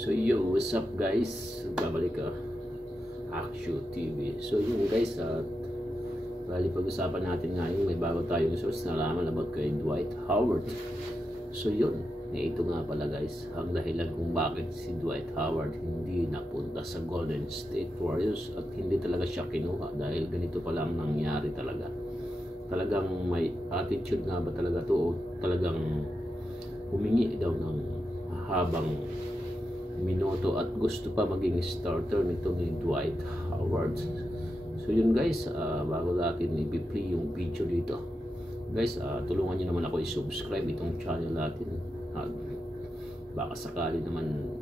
So yo, what's up guys? Babalik ka Action TV. So yun guys, bali pag-usapan natin ngayon, may bago tayong source na nalaman about kay Dwight Howard. So yun, ito nga pala guys, ang dahilan kung bakit si Dwight Howard hindi napunta sa Golden State Warriors at hindi talaga siya kinuha dahil ganito pala ang nangyari talaga. Talagang may attitude nga ba talaga to o talagang humingi daw ng habang minuto at gusto pa maging starter nito ni Dwight Howard. So yun guys, bago natin i-play yung video dito guys, tulungan nyo naman ako i-subscribe itong channel natin. Baka sakali naman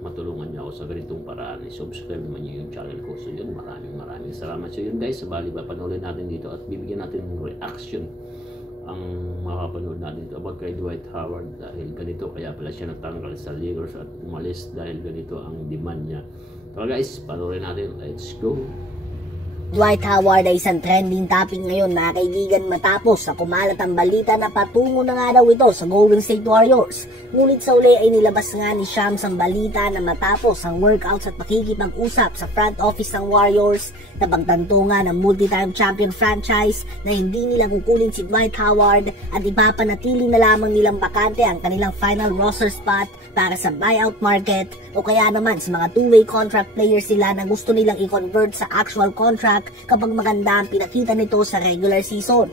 matulungan nyo ako sa ganitong paraan, i-subscribe naman nyo yung channel ko. So yun, maraming salamat. So yun guys, bali ba panoorin natin dito at bibigyan natin ng reaction ang makapanood natin ito about kay Dwight Howard dahil ganito kaya pala siya natanggal sa Lakers at umalis dahil ganito ang demand niya. So guys, panoorin natin. Let's go. Dwight Howard ay isang trending topic ngayon mga kaibigan matapos sa kumalat ang balita na patungo na nga daw ito sa Golden State Warriors. Ngunit sa uli ay nilabas nga ni Shams ang balita na matapos ang workouts at pakikipag-usap sa front office ng Warriors na pagtanto nga ng multi-time champion franchise na hindi nila kukunin si Dwight Howard at ipapanatili na lamang nilang bakante ang kanilang final roster spot para sa buyout market o kaya naman sa mga two-way contract players sila na gusto nilang i-convert sa actual contract kapag maganda ang pinakita nito sa regular season.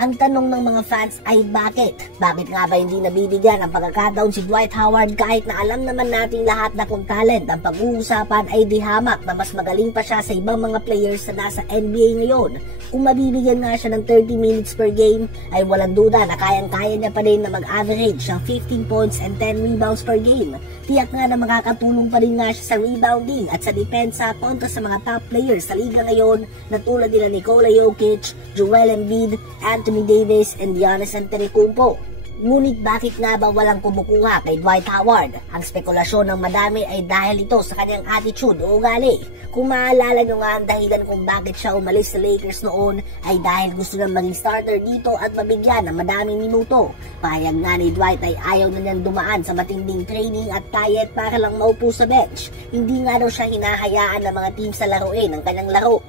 Ang tanong ng mga fans ay bakit? Bakit nga ba hindi nabibigyan ang pagkakataon si Dwight Howard kahit na alam naman natin lahat na kung talent ang pag-uusapan ay di hamak na mas magaling pa siya sa ibang mga players na nasa NBA ngayon. Kung mabibigyan nga siya ng 30 minutes per game ay walang duda na kayang-kaya niya pa rin na mag-average ng 15 points and 10 rebounds per game. Tiyak nga na makakatulong pa rin nga siya sa rebounding at sa depensa kontra sa mga top players sa liga ngayon na tulad nila Nikola Jokic, Joel Embiid, Anthony Davis, and Giannis Antetokounmpo. Ngunit bakit nga ba walang kumukuha kay Dwight Howard? Ang spekulasyon ng madami ay dahil ito sa kanyang attitude o ugali. Kung maalala nyo nga ang dahilan kung bakit siya umalis sa Lakers noon ay dahil gusto nang maging starter dito at mabigyan ng madaming minuto. Pahayag nga ni Dwight ay ayaw na niyang dumaan sa matinding training at diet para lang maupo sa bench. Hindi nga daw siya hinahayaan ng mga team sa laruin ng kanyang laro.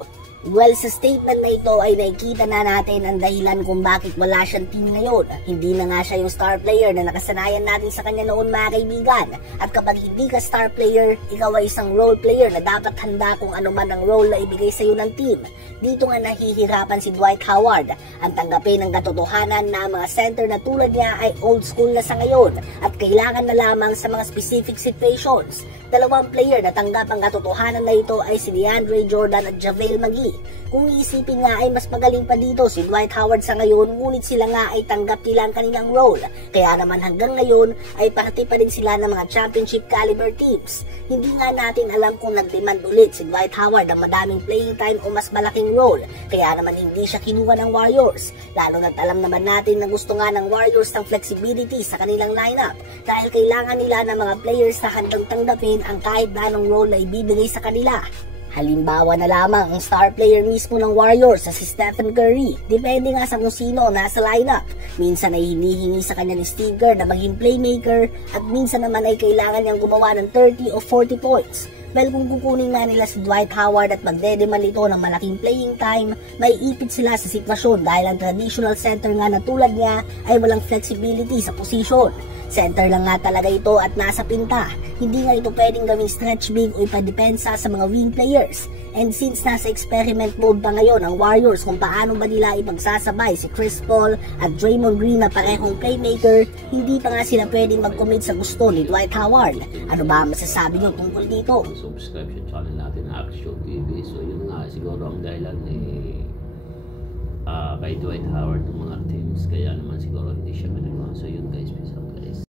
Well, sa statement na ito ay nakikita na natin ang dahilan kung bakit wala siyang team ngayon. Hindi na nga siya yung star player na nakasanayan natin sa kanya noon mga kaibigan. At kapag hindi ka star player, ikaw ay isang role player na dapat handa kung ano man ang role na ibigay sa iyo ng team. Dito nga nahihirapan si Dwight Howard ang tanggapin ng katotohanan na mga center na tulad niya ay old school na sa ngayon at kailangan na lamang sa mga specific situations. Dalawang player na tanggap ang katotohanan na ito ay si DeAndre Jordan at JaVale McGee. Kung iisipin nga ay mas magaling pa dito si Dwight Howard sa ngayon, ngunit sila nga ay tanggap nila ang kanilang role. Kaya naman hanggang ngayon ay parte pa rin sila ng mga championship caliber teams. Hindi nga natin alam kung nag-demand ulit si Dwight Howard ng madaming playing time o mas malaking role. Kaya naman hindi siya kinuha ng Warriors. Lalo na't alam naman natin na gusto nga ng Warriors ng flexibility sa kanilang lineup dahil kailangan nila ng mga players na handang tanggapin ang kahit na anong role na ibibigay sa kanila. Halimbawa na lamang ang star player mismo ng Warriors sa si Stephen Curry. Depende nga sa kung sino nasa lineup. Minsan ay hinihingi sa kanya ni Steve Kerr na maging playmaker at minsan naman ay kailangan niyang gumawa ng 30 o 40 points. Well, kung kukunin nga nila si Dwight Howard at magdedeman ito ng malaking playing time, may ipit sila sa sitwasyon dahil ang traditional center nga na tulad niya ay walang flexibility sa posisyon. Center lang nga talaga ito at nasa pinta. Hindi nga ito pwedeng gawing stretch big o ipadepensa sa mga wing players. And since nasa experiment mode pa ngayon ang Warriors kung paano ba nila ipagsasabay si Chris Paul at Draymond Green na parehong playmaker, hindi pa nga sila pwedeng mag-commit sa gusto ni Dwight Howard. Ano ba masasabi nyo tungkol dito? Subscribe sa channel natin Action TV. So yun nga siguro ang dahilan ni kay Dwight Howard ng mga teams, kaya naman siguro hindi siya managawa. So yun guys, peace out guys.